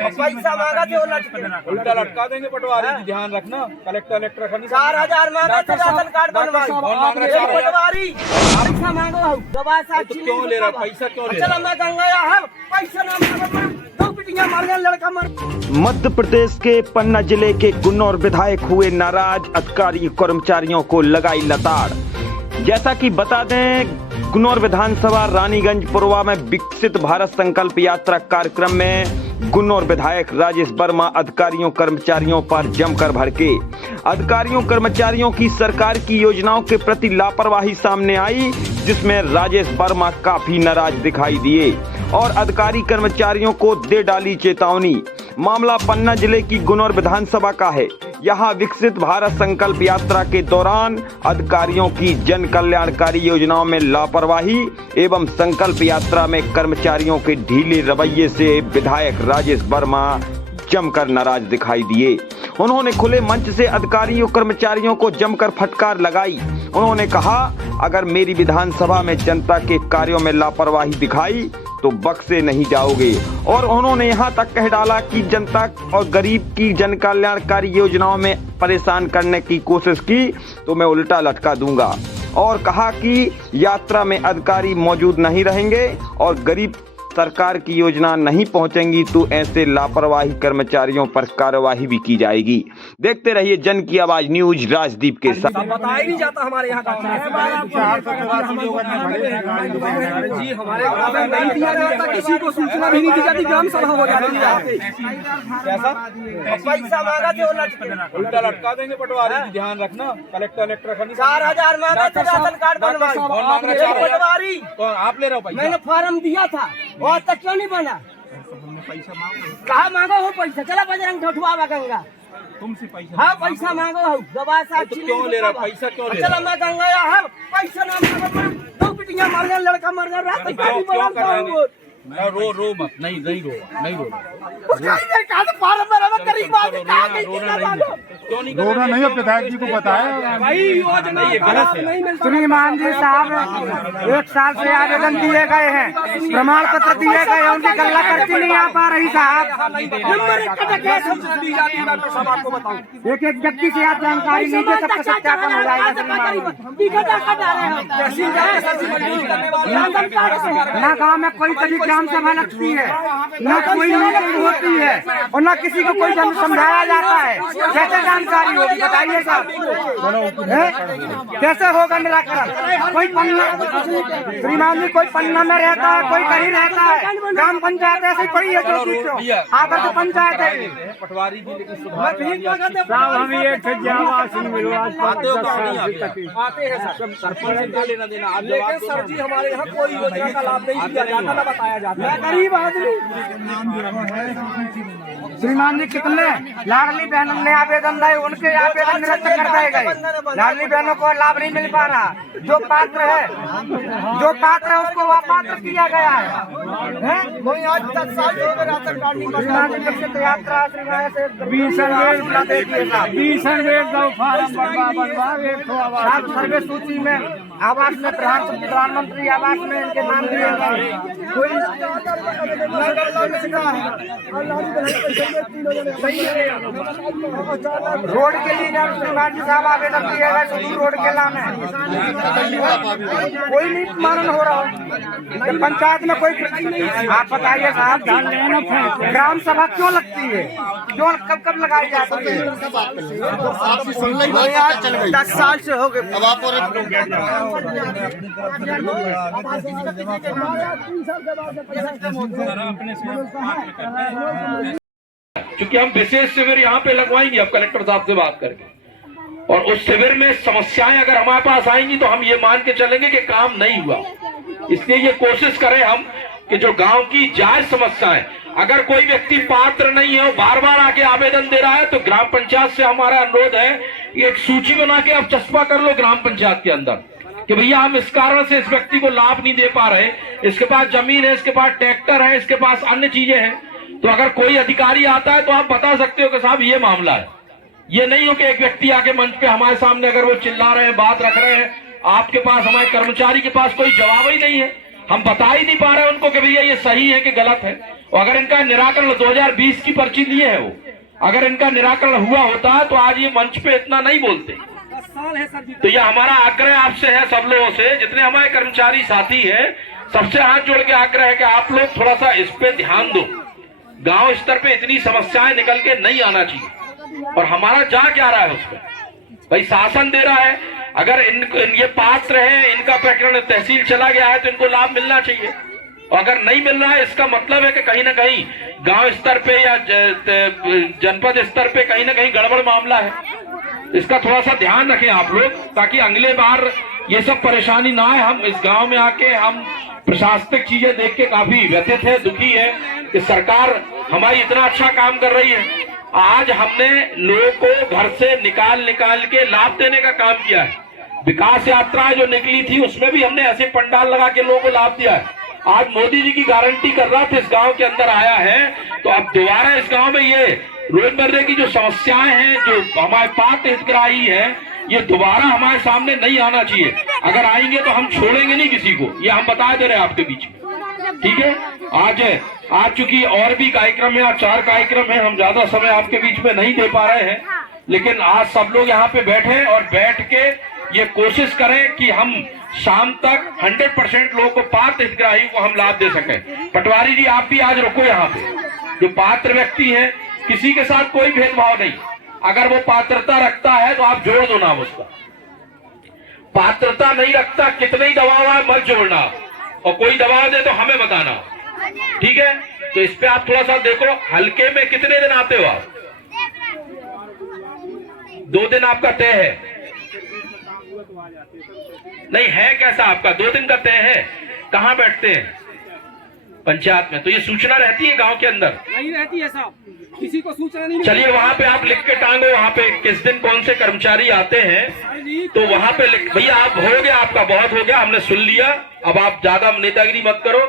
पैसा मांगा थे उल्टा लटका देंगे पटवारी जी, ध्यान रखना। कलेक्टर 4,000 मांगा थे राशन कार्ड बनवाई। पटवारी पैसा मांगो दवा साक्षी क्यों ले रहा पैसा क्यों ले चल मैं गंगा है पैसा ना मांगो दो पिटियां मार गया लड़का मर। मध्य प्रदेश के पन्ना जिले के गुन्नौर विधायक हुए नाराज, अधिकारी कर्मचारियों को लगाई लताड़। जैसा कि बता दें, गुन्नौर विधानसभा रानीगंज पुरवा में विकसित भारत संकल्प यात्रा कार्यक्रम में गुन्नौर विधायक राजेश वर्मा अधिकारियों कर्मचारियों पर जमकर भड़के। अधिकारियों कर्मचारियों की सरकार की योजनाओं के प्रति लापरवाही सामने आई, जिसमें राजेश वर्मा काफी नाराज दिखाई दिए और अधिकारी कर्मचारियों को दे डाली चेतावनी। मामला पन्ना जिले की गुन्नौर विधानसभा का है। यहाँ विकसित भारत संकल्प यात्रा के दौरान अधिकारियों की जन कल्याणकारी योजनाओं में लापरवाही एवं संकल्प यात्रा में कर्मचारियों के ढीले रवैये से विधायक राजेश वर्मा जमकर नाराज दिखाई दिए। उन्होंने खुले मंच से अधिकारियों कर्मचारियों को जमकर फटकार लगाई। उन्होंने कहा, अगर मेरी विधानसभा में जनता के कार्यों में लापरवाही दिखाई तो बख्शे नहीं जाओगे। और उन्होंने यहाँ तक कह डाला कि जनता और गरीब की जन कल्याणकारी योजनाओं में परेशान करने की कोशिश की तो मैं उल्टा लटका दूंगा। और कहा कि यात्रा में अधिकारी मौजूद नहीं रहेंगे और गरीब सरकार की योजना नहीं पहुंचेंगी तो ऐसे लापरवाही कर्मचारियों पर कार्रवाई भी की जाएगी। देखते रहिए जन की आवाज न्यूज राजदीप के साथ। बताया ही नहीं जाता हमारे यहाँ का जी, हमारे गाँव में नहीं दिया जाता, किसी को सूचना भी नहीं दी जाती, ग्राम सभा हो जाती है। कैसा पैसा मांगा थे उल्टा लटका देंगे पटवारी जी, ध्यान रखना। कलेक्टर 4,000 मांगा थे राशन कार्ड बनवाई। पटवारी कौन आप ले रहे हो पैसा? मैंने फॉर्म दिया था और तक क्यों नहीं बना? कहा मांगो हो पैसा? चला बजरंग ठठुआ गंगा तुमसे पैसा? हाँ पैसा मांगो हो दवा साक्षी क्यों ले रहा पैसा क्यों ले चला मैं गंगा है पैसा ना मांगो दो पिटियां मार गया लड़का मर गया रात को रो मत, नहीं रो। रोना नहीं, विधायक जी को बताया श्रीमान जी साहब 1 साल से आवेदन दिए गए हैं, प्रमाण पत्र दिए गए, उनकी गल्ला करती नहीं आ पा रही साहब। एक व्यक्ति से आप जानकारी लीजिए, सबका सत्यापन हो जाएगा। ना गाँव में कोई कभी ग्राम सभा लगती है, ना कोई मीटिंग होती है और ना किसी को कोई समझाया जाता है। कैसे जानकारी होगी बताइए साहब? कैसे होगा निराकरण? कोई पन्ना श्रीमान जी, कोई पन्ना में रहता है, कोई कहीं रहता है। ग्राम पंचायत ऐसी पड़ी है जो आकर तो पंचायत है। पटवारी जी लेकिन हम आते हैं सरपंच का लेना देना, लेकिन सर जी हमारे यहाँ कोई योजना का लाभ नहीं दिया जाता, ना बताया जाता है। गरीब आदमी श्रीमान जी कितने लाडली बहनों ने आवेदन दिए, उनके आवेदन निरस्त कर दिए गए। लाडली बहनों को लाभ नहीं मिल पा रहा। जो पात्र है उसको अपात्र किया गया है। कोई आज 10 साल हो गए राशन कार्ड नहीं बना। विकसित यात्रा सर्वे सूची में आवास में प्रधानमंत्री आवास में इनके नाम दिए गए। रोड के लिए श्रीमान जी साहब आवेदन दिए गए, रोड के नाम है कोई नहीं मारण हो रहा है। पंचायत में कोई, आप बताइए साहब, ग्राम सभा क्यों लगती है? क्यों कब लगाई जाती है? 10 साल से हो गए। क्योंकि हम विशेष शिविर यहाँ पे लगवाएंगे अब कलेक्टर साहब से बात करके, और उस शिविर में समस्याएं अगर हमारे पास आएंगी तो हम ये मान के चलेंगे कि काम नहीं हुआ। इसलिए ये कोशिश करें हम कि जो गांव की जायज समस्याएं, अगर कोई व्यक्ति पात्र नहीं है, वो बार बार आके आवेदन दे रहा है, तो ग्राम पंचायत से हमारा अनुरोध है, एक सूची बना के आप चस्पा कर लो ग्राम पंचायत के अंदर कि भैया हम इस कारण से इस व्यक्ति को लाभ नहीं दे पा रहे, इसके पास जमीन है, इसके पास ट्रैक्टर है, इसके पास अन्य चीजें हैं। तो अगर कोई अधिकारी आता है तो आप बता सकते हो कि साहब ये मामला है। ये नहीं हो कि एक व्यक्ति आके मंच पे हमारे सामने अगर वो चिल्ला रहे हैं, बात रख रहे हैं, आपके पास, हमारे कर्मचारी के पास कोई जवाब ही नहीं है, हम बता ही नहीं पा रहे उनको कि भैया ये सही है कि गलत है। और अगर इनका निराकरण 2020 की पर्ची लिए है वो, अगर इनका निराकरण हुआ होता तो आज ये मंच पे इतना नहीं बोलते। तो ये हमारा आग्रह आपसे है, सब लोगों से, जितने हमारे कर्मचारी साथी हैं, सबसे हाथ जोड़ के आग्रह है कि आप लोग थोड़ा सा इस पे ध्यान दो। गांव स्तर पे इतनी समस्याएं निकल के नहीं आना चाहिए, और हमारा जा क्या रहा है उस पर? भाई शासन दे रहा है, अगर ये पात्र है, इनका प्रकरण तहसील चला गया है तो इनको लाभ मिलना चाहिए, और अगर नहीं मिल रहा है इसका मतलब है कि कहीं ना कहीं गांव स्तर पे या जनपद स्तर पे कहीं ना कहीं गड़बड़ मामला है। इसका थोड़ा सा ध्यान रखें आप लोग, ताकि अगले बार ये सब परेशानी ना आए। हम इस गांव में आके हम प्रशासनिक चीजें देख के काफी व्यथित है, दुखी है कि सरकार हमारी इतना अच्छा काम कर रही है। आज हमने लोगों को घर से निकाल के लाभ देने का काम किया है। विकास यात्राएं जो निकली थी उसमें भी हमने ऐसे पंडाल लगा के लोगों को लाभ दिया है। आज मोदी जी की गारंटी कर रहा था, इस गांव के अंदर आया है, तो अब दोबारा इस गांव में ये रोजमर्रा की जो समस्याएं हैं, जो हमारे पात्र हितग्राही है, ये दोबारा हमारे सामने नहीं आना चाहिए। अगर आएंगे तो हम छोड़ेंगे नहीं किसी को, ये हम बता दे रहे हैं आपके बीच में, ठीक है। आज चूंकि और भी कार्यक्रम है, 4 कार्यक्रम है, हम ज्यादा समय आपके बीच में नहीं दे पा रहे हैं, लेकिन आज सब लोग यहाँ पे बैठे और बैठ के ये कोशिश करें कि हम शाम तक 100% लोगों को, पात्र हितग्राही को हम लाभ दे सकें। पटवारी जी आप भी आज रुको यहाँ पे, जो पात्र व्यक्ति है, किसी के साथ कोई भेदभाव नहीं, अगर वो पात्रता रखता है तो आप जोड़ दो नाम उसका, पात्रता नहीं रखता, कितने ही दबाव है मत जोड़ना, और कोई दबाव दे तो हमें बताना, ठीक है। तो इस पे आप थोड़ा सा देखो, हल्के में कितने दिन आते हो आप? 2 दिन आपका तय है? नहीं है, कैसा आपका 2 दिन का तय है? कहाँ बैठते हैं? पंचायत में। तो ये सूचना रहती है गांव के अंदर? नहीं रहती है साहब, किसी को सूचना नहीं। चलिए वहां पे आप लिख के टांगो, वहां पे किस दिन कौन से कर्मचारी आते हैं, तो वहां पे लिख। भैया आप हो गया, आपका बहुत हो गया, हमने सुन लिया, अब आप ज्यादा नेतागिरी मत करो,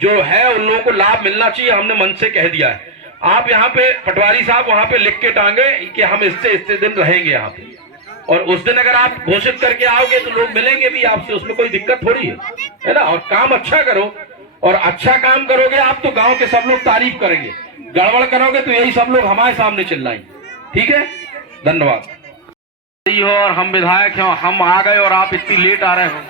जो है उन लोगों को लाभ मिलना चाहिए, हमने मन से कह दिया है। आप यहाँ पे पटवारी साहब वहां पे लिख के टांगे कि हम इससे दिन रहेंगे यहाँ पे, और उस दिन अगर आप घोषित करके आओगे तो लोग मिलेंगे भी आपसे, उसमें कोई दिक्कत थोड़ी है ना। और काम अच्छा करो, और अच्छा काम करोगे आप तो गांव के सब लोग तारीफ करेंगे, गड़बड़ करोगे तो यही सब लोग हमारे सामने चिल्लाएंगे, ठीक है। धन्यवाद। हो और हम विधायक हैं, हम आ गए और आप इतनी लेट आ रहे हो,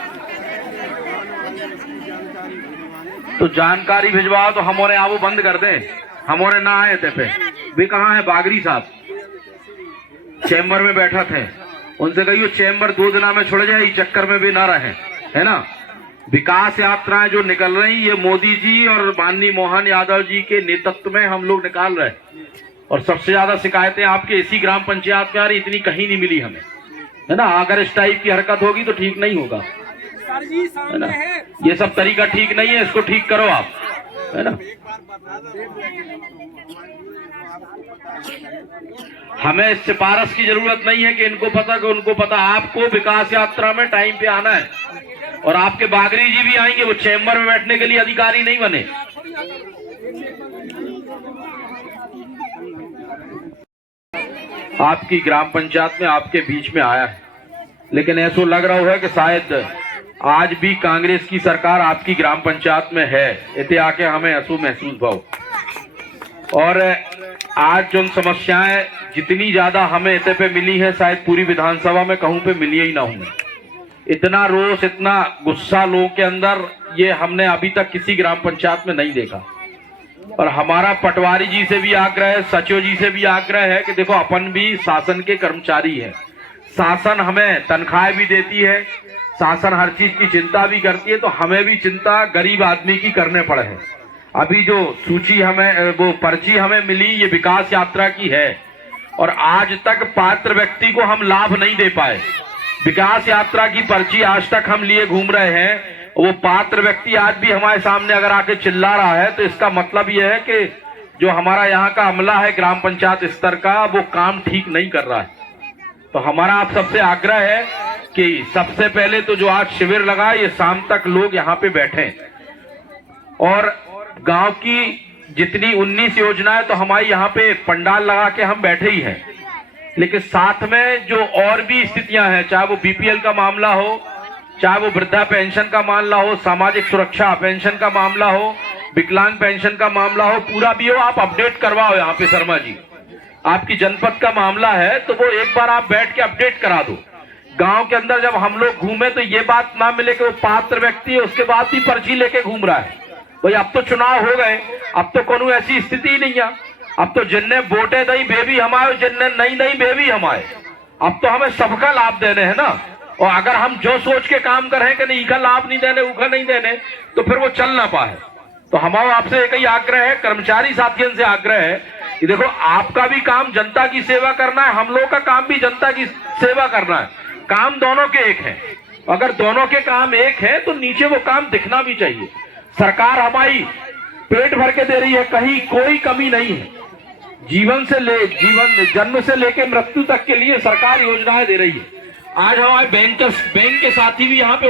तो जानकारी भिजवाओ तो हमारे आप वो बंद कर दें, हमारे ना आए थे पे। वे कहाँ है? बागरी साहब चैम्बर में बैठा थे, उनसे कहिए चैम्बर 2 दिना में छोड़ जाए, चक्कर में भी ना रहे, है ना। विकास यात्राएं जो निकल रही, ये मोदी जी और माननीय मोहन यादव जी के नेतृत्व में हम लोग निकाल रहे हैं, और सबसे ज्यादा शिकायतें आपके इसी ग्राम पंचायत में आ रही, इतनी कहीं नहीं मिली हमें, है ना। अगर इस टाइप की हरकत होगी तो ठीक नहीं होगा, है ना। ये सब तरीका ठीक नहीं है, इसको ठीक करो आप, है ना। हमें सिफारिश की जरूरत नहीं है कि इनको पता कि उनको पता, आपको विकास यात्रा में टाइम पे आना है, और आपके बागरी जी भी आएंगे, वो चैम्बर में बैठने के लिए अधिकारी नहीं बने। आपकी ग्राम पंचायत में आपके बीच में आया है, लेकिन ऐसा लग रहा है कि शायद आज भी कांग्रेस की सरकार आपकी ग्राम पंचायत में है, इतने आके हमें ऐसा महसूस भाव। और आज जो समस्याएं जितनी ज्यादा हमें इतने पे मिली है, शायद पूरी विधानसभा में कहूं पे मिली ही ना हूं। इतना रोष, इतना गुस्सा लोगों के अंदर, ये हमने अभी तक किसी ग्राम पंचायत में नहीं देखा। और हमारा पटवारी जी से भी आग्रह है, सचिव जी से भी आग्रह है कि देखो अपन भी शासन के कर्मचारी हैं, शासन हमें तनख्वाह भी देती है, शासन हर चीज की चिंता भी करती है, तो हमें भी चिंता गरीब आदमी की करने पड़े है। अभी जो सूची हमें, वो पर्ची हमें मिली, ये विकास यात्रा की है, और आज तक पात्र व्यक्ति को हम लाभ नहीं दे पाए। विकास यात्रा की पर्ची आज तक हम लिए घूम रहे हैं, वो पात्र व्यक्ति आज भी हमारे सामने अगर आके चिल्ला रहा है, तो इसका मतलब यह है कि जो हमारा यहाँ का अमला है ग्राम पंचायत स्तर का, वो काम ठीक नहीं कर रहा है। तो हमारा आप सबसे आग्रह है कि सबसे पहले तो जो आज शिविर लगा, ये शाम तक लोग यहाँ पे बैठे, और गांव की जितनी 19 योजनाएं, तो हमारी यहाँ पे पंडाल लगा के हम बैठे ही हैं, लेकिन साथ में जो और भी स्थितियां हैं, चाहे वो बीपीएल का मामला हो, चाहे वो वृद्धा पेंशन का मामला हो, सामाजिक सुरक्षा पेंशन का मामला हो, विकलांग पेंशन का मामला हो, पूरा भी हो, आप अपडेट करवाओ यहाँ पे शर्मा जी। आपकी जनपद का मामला है तो वो एक बार आप बैठ के अपडेट करा दो। गांव के अंदर जब हम लोग घूमे तो ये बात ना मिले कि वो पात्र व्यक्ति है उसके बाद भी पर्ची लेके घूम रहा है। भाई अब तो चुनाव हो गए, अब तो कोनो ऐसी स्थिति नहीं है। अब तो जिनने वोटे दई बेबी हमारे, जिनने नहीं दई बेबी हमारे। अब तो हमें सबका लाभ देने हैं ना। और अगर हम जो सोच के काम करें कि नहीं, इका लाभ नहीं देने, उका नहीं देने, तो फिर वो चल ना पाए। तो हमारा आपसे एक ही आग्रह है, कर्मचारी साथियों से आग्रह है कि देखो आपका भी काम जनता की सेवा करना है, हम लोग का काम भी जनता की सेवा करना है। काम दोनों के एक है। अगर दोनों के काम एक है तो नीचे वो काम दिखना भी चाहिए। सरकार हमारी पेट भर के दे रही है, कहीं कोई कमी नहीं है। जीवन जन्म से लेकर मृत्यु तक के लिए सरकार योजनाएं दे रही है। आज हमारे बैंक के साथी भी यहाँ पे